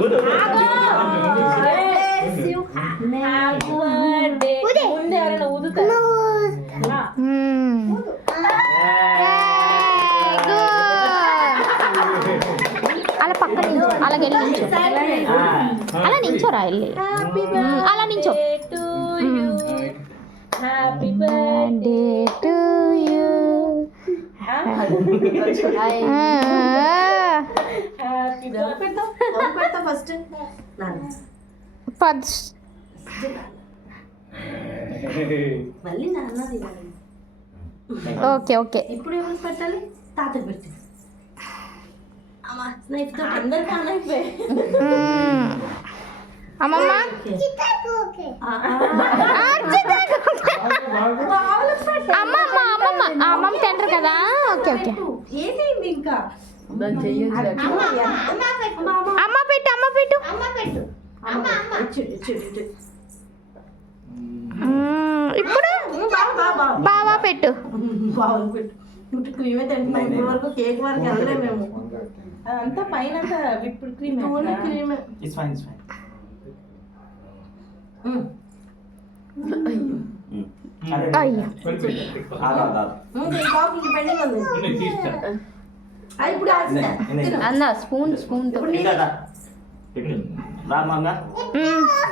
ముందు ఎవరైనా ఊదుతారు. అలా పక్కన నించో, అలాగే నించో, అలా నించోరా వెళ్ళి, అలా నించో. Happy birthday to you. First మళ్ళీ నాన్నది. Okay okay. ఇప్పుడు ఎవరు పెట్టాలి? తాత పెట్టి అందరికి అన్నైపోయి అమ్మమ్మ అమ్మమ్మ అమ్మమ్మ అమ్మమ్మ తింటారు కదా. Okay okay. ఏదైంది ఇంకా అమ్మ పెట్టు, అమ్మ పెట్టు. ఇప్పుడు బావా పెట్టు. బావులు పెట్టు. ఇప్పుడు క్రీమే తింటున్నాం. ఇప్పుడు వరకు కేక్ వరకు వెళ్ళలేము మేము. అంతా పైన విప్పుడు క్రీమ్, ఓన్లీ క్రీమే. It's fine, it's fine. అయ్యో పెండింగ్ ఉంది. ఇప్పుడు అన్న స్పూన్ స్పూన్ తో. రా మామగా.